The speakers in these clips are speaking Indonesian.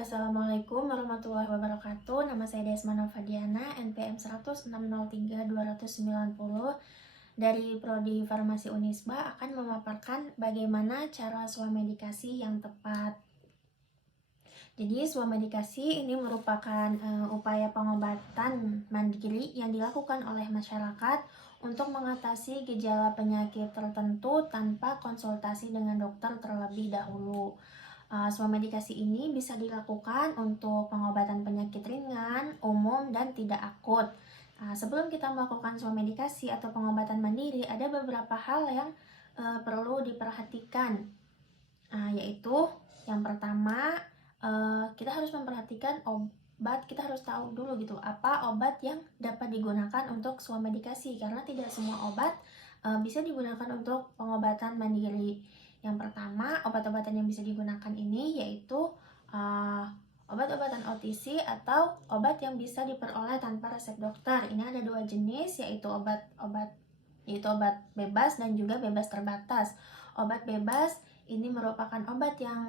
Assalamualaikum warahmatullahi wabarakatuh. Nama saya Desmana Fadiana, NPM 10603-290 dari Prodi Farmasi Unisba akan memaparkan bagaimana cara swamedikasi yang tepat. Jadi swamedikasi ini merupakan upaya pengobatan mandiri yang dilakukan oleh masyarakat untuk mengatasi gejala penyakit tertentu tanpa konsultasi dengan dokter terlebih dahulu. Swamedikasi ini bisa dilakukan untuk pengobatan penyakit ringan, umum, dan tidak akut. Sebelum kita melakukan swamedikasi atau pengobatan mandiri, ada beberapa hal yang perlu diperhatikan, yaitu yang pertama, kita harus memperhatikan obat. Kita harus tahu dulu gitu apa obat yang dapat digunakan untuk swamedikasi, karena tidak semua obat bisa digunakan untuk pengobatan mandiri. Yang pertama, obat-obatan yang bisa digunakan ini yaitu obat-obatan OTC atau obat yang bisa diperoleh tanpa resep dokter. Ini ada dua jenis, yaitu obat bebas dan juga bebas terbatas. Obat bebas ini merupakan obat yang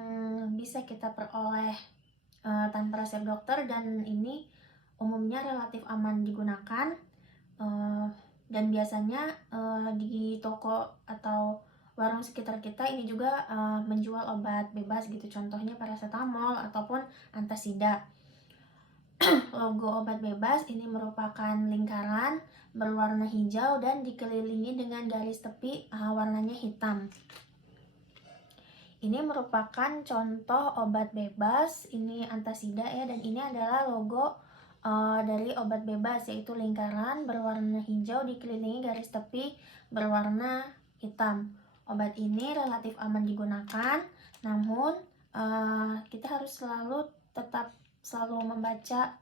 bisa kita peroleh tanpa resep dokter, dan ini umumnya relatif aman digunakan, dan biasanya di toko atau warung sekitar kita ini juga menjual obat bebas gitu, contohnya paracetamol ataupun antasida. Logo obat bebas ini merupakan lingkaran berwarna hijau dan dikelilingi dengan garis tepi warnanya hitam. Ini merupakan contoh obat bebas, ini antasida ya, dan ini adalah logo dari obat bebas, yaitu lingkaran berwarna hijau dikelilingi garis tepi berwarna hitam. Obat ini relatif aman digunakan, namun kita harus tetap selalu membaca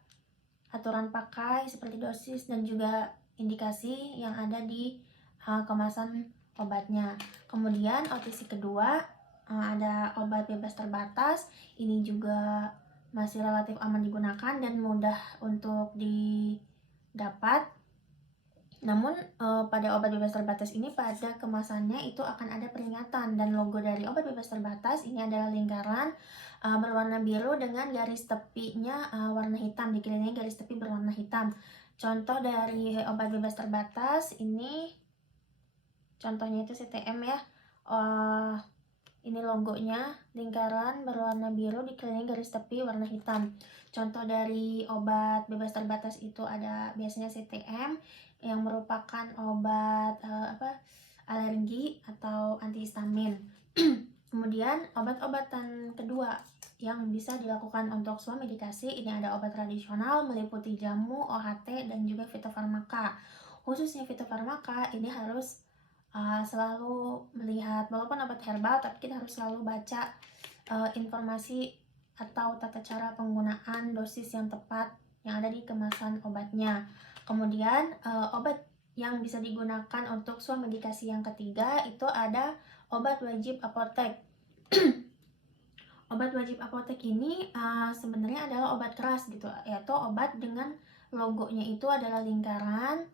aturan pakai seperti dosis dan juga indikasi yang ada di kemasan obatnya. Kemudian OTC kedua, ada obat bebas terbatas. Ini juga masih relatif aman digunakan dan mudah untuk didapat. Namun pada obat bebas terbatas ini, pada kemasannya itu akan ada peringatan, dan logo dari obat bebas terbatas ini adalah lingkaran berwarna biru dengan garis tepinya warna hitam, dikelilingi garis tepi berwarna hitam. Contoh dari obat bebas terbatas ini, contohnya itu CTM ya. Ini logonya, lingkaran berwarna biru dikelilingi garis tepi warna hitam. Contoh dari obat bebas terbatas itu ada biasanya CTM yang merupakan obat alergi atau antihistamin. Kemudian obat-obatan kedua yang bisa dilakukan untuk swamedikasi ini ada obat tradisional meliputi jamu, OHT, dan juga fitofarmaka. Khususnya fitofarmaka ini harus selalu melihat, walaupun obat herbal, tapi kita harus selalu baca informasi atau tata cara penggunaan dosis yang tepat yang ada di kemasan obatnya. Kemudian obat yang bisa digunakan untuk swamedikasi yang ketiga itu ada obat wajib apotek. Obat wajib apotek ini sebenarnya adalah obat keras gitu, yaitu obat dengan logonya itu adalah lingkaran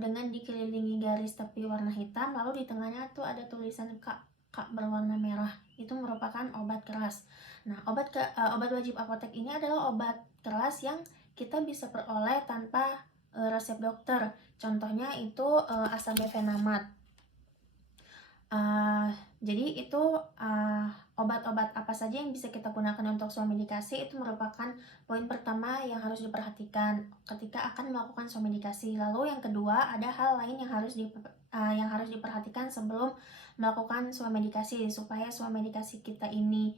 dengan dikelilingi garis tepi warna hitam, lalu di tengahnya tuh ada tulisan K berwarna merah. Itu merupakan obat keras. Nah, obat wajib apotek ini adalah obat keras yang kita bisa peroleh tanpa resep dokter. Contohnya itu asam mefenamat. Jadi itu obat-obat apa saja yang bisa kita gunakan untuk swamedikasi, itu merupakan poin pertama yang harus diperhatikan ketika akan melakukan swamedikasi. Lalu yang kedua, ada hal lain yang harus diperhatikan sebelum melakukan swamedikasi, supaya swamedikasi kita ini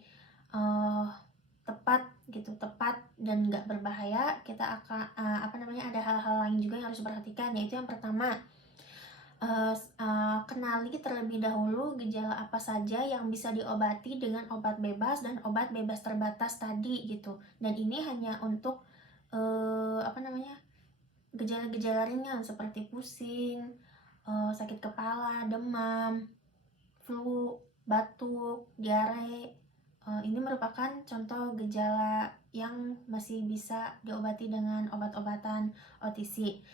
tepat dan nggak berbahaya. Kita akan ada hal-hal lain juga yang harus diperhatikan, yaitu yang pertama, kenali terlebih dahulu gejala apa saja yang bisa diobati dengan obat bebas dan obat bebas terbatas tadi gitu. Dan ini hanya untuk gejala-gejala ringan seperti pusing, sakit kepala, demam, flu, batuk, diare. Ini merupakan contoh gejala yang masih bisa diobati dengan obat-obatan OTC.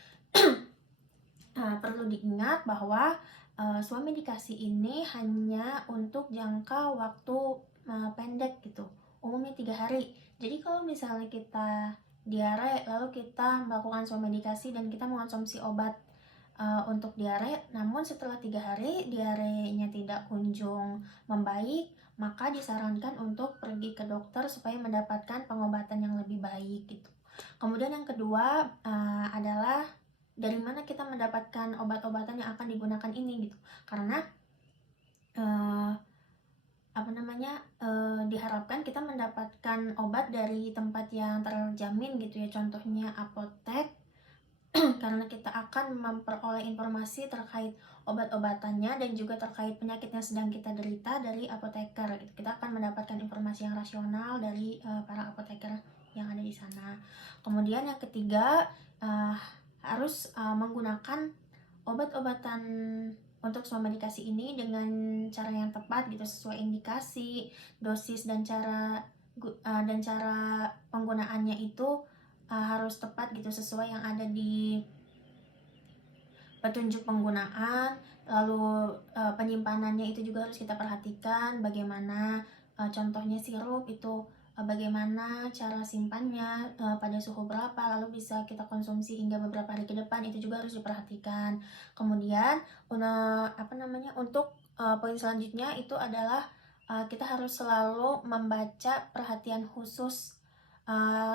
Perlu diingat bahwa swamedikasi ini hanya untuk jangka waktu pendek gitu, umumnya 3 hari. Jadi kalau misalnya kita diare lalu kita melakukan swamedikasi dan kita mengonsumsi obat untuk diare, namun setelah 3 hari diarenya tidak kunjung membaik, maka disarankan untuk pergi ke dokter supaya mendapatkan pengobatan yang lebih baik gitu. Kemudian yang kedua adalah dari mana kita mendapatkan obat-obatan yang akan digunakan ini gitu. Karena diharapkan kita mendapatkan obat dari tempat yang terjamin gitu ya, contohnya apotek. Karena kita akan memperoleh informasi terkait obat-obatannya dan juga terkait penyakit yang sedang kita derita dari apoteker gitu. Kita akan mendapatkan informasi yang rasional dari para apoteker yang ada di sana. Kemudian yang ketiga, harus menggunakan obat-obatan untuk swamedikasi ini dengan cara yang tepat gitu, sesuai indikasi, dosis dan cara penggunaannya itu harus tepat gitu, sesuai yang ada di petunjuk penggunaan. Lalu penyimpanannya itu juga harus kita perhatikan, bagaimana contohnya sirup itu bagaimana cara simpannya, pada suhu berapa, lalu bisa kita konsumsi hingga beberapa hari ke depan, itu juga harus diperhatikan. Kemudian untuk poin selanjutnya itu adalah kita harus selalu membaca perhatian khusus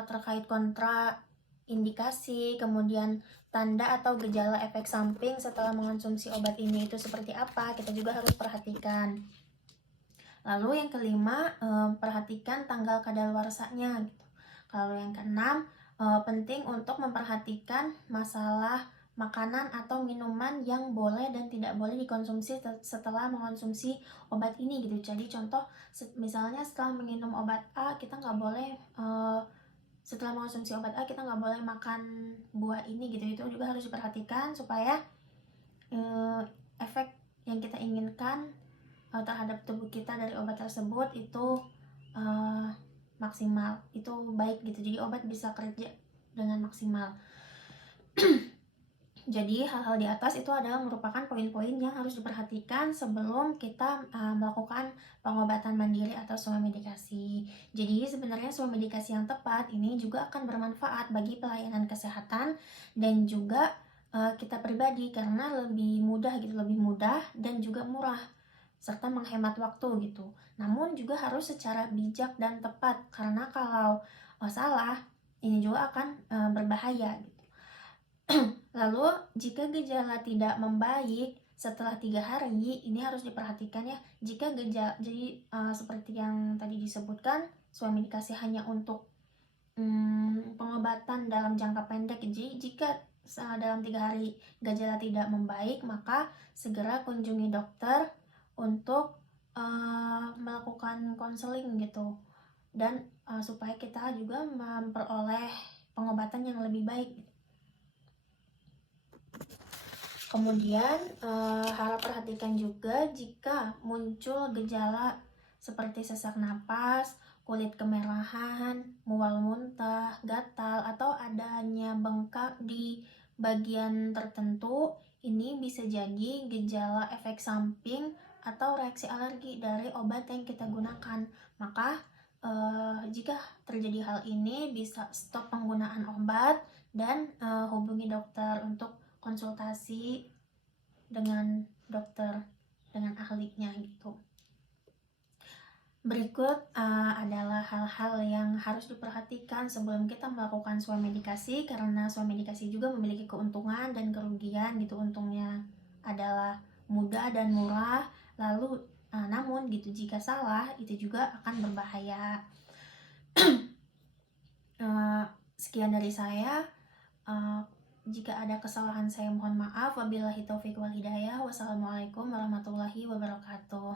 terkait kontraindikasi, kemudian tanda atau gejala efek samping setelah mengonsumsi obat ini itu seperti apa, kita juga harus perhatikan. Lalu yang kelima, perhatikan tanggal kadaluarsanya gitu. Kalau yang keenam, penting untuk memperhatikan masalah makanan atau minuman yang boleh dan tidak boleh dikonsumsi setelah mengonsumsi obat ini gitu. Jadi contoh misalnya setelah minum obat A, kita nggak boleh setelah mengonsumsi obat A kita nggak boleh makan buah ini gitu. Itu juga harus diperhatikan supaya efek yang kita inginkan terhadap tubuh kita dari obat tersebut itu maksimal, itu baik gitu, jadi obat bisa kerja dengan maksimal. Jadi hal-hal di atas itu adalah merupakan poin-poin yang harus diperhatikan sebelum kita melakukan pengobatan mandiri atau swamedikasi. Jadi sebenarnya swamedikasi yang tepat ini juga akan bermanfaat bagi pelayanan kesehatan dan juga kita pribadi, karena lebih mudah dan juga murah serta menghemat waktu gitu. Namun juga harus secara bijak dan tepat, karena kalau salah ini juga akan berbahaya gitu. Lalu jika gejala tidak membaik setelah 3 hari, ini harus diperhatikan ya. Jika gejala, jadi seperti yang tadi disebutkan, swamedikasi hanya untuk pengobatan dalam jangka pendek. Jadi jika dalam 3 hari gejala tidak membaik, maka segera kunjungi dokter untuk melakukan konseling gitu, dan supaya kita juga memperoleh pengobatan yang lebih baik. Kemudian harap perhatikan juga jika muncul gejala seperti sesak napas, kulit kemerahan, mual muntah, gatal, atau adanya bengkak di bagian tertentu. Ini bisa jadi gejala efek samping atau reaksi alergi dari obat yang kita gunakan. Maka jika terjadi hal ini, bisa stop penggunaan obat dan hubungi dokter untuk konsultasi dengan dokter, dengan ahlinya gitu. Berikut adalah hal-hal yang harus diperhatikan sebelum kita melakukan swamedikasi, karena swamedikasi juga memiliki keuntungan dan kerugian gitu. Untungnya adalah mudah dan murah, lalu namun gitu jika salah itu juga akan berbahaya. Sekian dari saya. Jika ada kesalahan saya mohon maaf. Wabillahi taufiq wal hidayah. Wassalamualaikum warahmatullahi wabarakatuh.